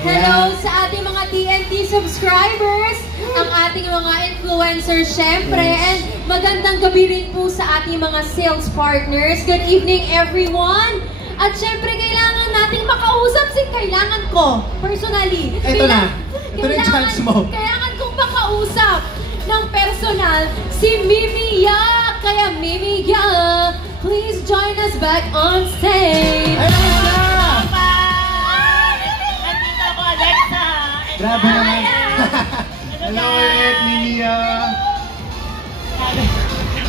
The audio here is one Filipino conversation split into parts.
Hello sa ating mga TNT subscribers, ang ating mga influencers syempre, and magandang gabi rin po sa ating mga sales partners. Good evening everyone! At syempre kailangan nating makausap kailangan ko, personally. Ito na yung chance mo. Kailangan kong makausap ng personal si Mimi Ya. Kaya Mimi Ya, please join us back on stage. Grabe naman. Hello ulit, Mimi.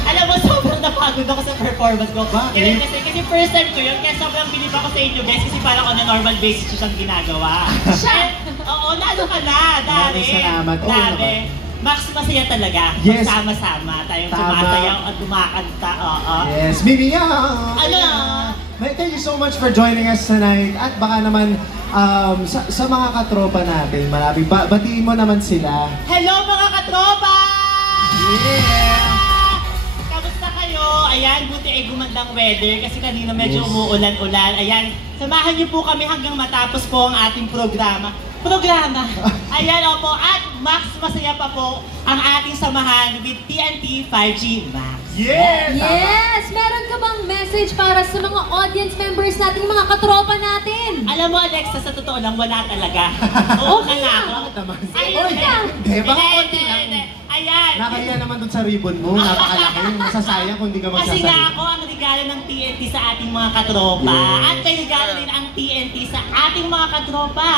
Alam mo, sobrang napagod ako sa performance ko. Bakit? Kasi first time ko yun, kaya sobrang bilib ako sa inyo guys, kasi parang on a normal basis siyang ginagawa. Oo, lalo ka na, Dari. Maraming salamat. Oo naman. Max, masaya talaga. Yes. Sama-sama tayong sumasayaw at kumakanta. Oo. Yes, Mimi. Ano? Thank you so much for joining us tonight. At baka naman, sa mga katropa natin, marami. Batiin mo naman sila. Hello mga katropa! Yeah! Kamusta kayo? Ayan, buti ay gumandang weather kasi kanina medyo umuulan-ulan. Ayan, samahan niyo po kami hanggang matapos po ang ating programa. Ayan, opo. At Max, masaya pa po ang ating samahan with TNT 5G Max. Yes! Yes! Meron ka bang message para sa mga audience members natin, mga katropa natin? Alam mo, Alexa, sa totoo lang, wala talaga. Oo Okay na lang. ako. Ayun lang. Hindi, baka konti lang. Ayan. Nakaya naman dun sa ribbon mo, napakalaki. Masasayang kung di ka Kasi magsasabi. nga ako ang regalo ng TNT sa ating mga katropa. Yes. At may regalo din ang TNT sa ating mga katropa.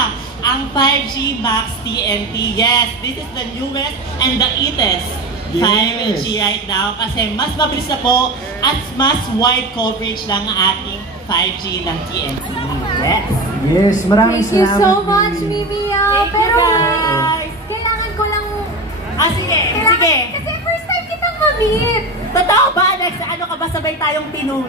Ang 5G Max TNT. Yes, this is the newest and the itest 5G right now. Kasi mas mabilis na po at mas wide coverage lang ang ating 5G ng TNT. Yes. Yes, maraming Thank you salamat. so much, Mimi. Thank you, Pero guys. kailangan ko lang... Sige, Kailangan, sige. Kasi first time kitang ma-meet. Totoo ba, Alex? Ano ka ba sabay tayong tinun?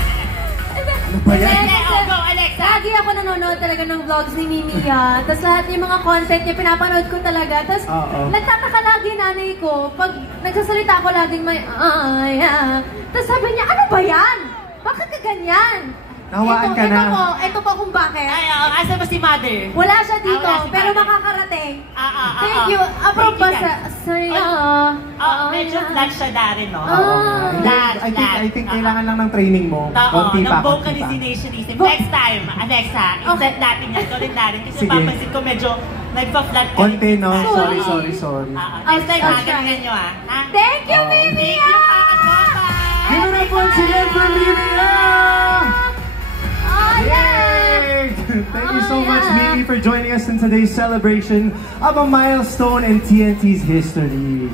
Ano ba yan? Go, Alexa! Lagi ako nanonood talaga ng vlogs ni Mimi Ya. Tapos lahat yung mga content niya, pinapanood ko talaga. Tapos nagtataka lagi nanay ko, pag nagsasalita ako laging may Tapos sabi niya, ano ba yan? Bakit ka ganyan? Nawaan ka na. Ito po kung bakit. Ay, asa ba si Mother? Wala siya dito, Wala si pero Mother. makakarating. Thank Thank you. Approve ba sa'yo? Medyo flat siya dari, no? I think kailangan lang ng training mo. Konti ng pa. vocalization. Next time, Alexa, i-set natin yan. Gawin natin. Kasi Sige. papansin ko medyo nagpa-flat ka. Konti, no? Sorry. Sorry. Next time, galingan nyo, ha? Thank you, Mimi! Thank you, mga katropa! Give it up once again for Mimi! Yay! Thank you so much, Mimi, for joining us in today's celebration of a milestone in TNT's history.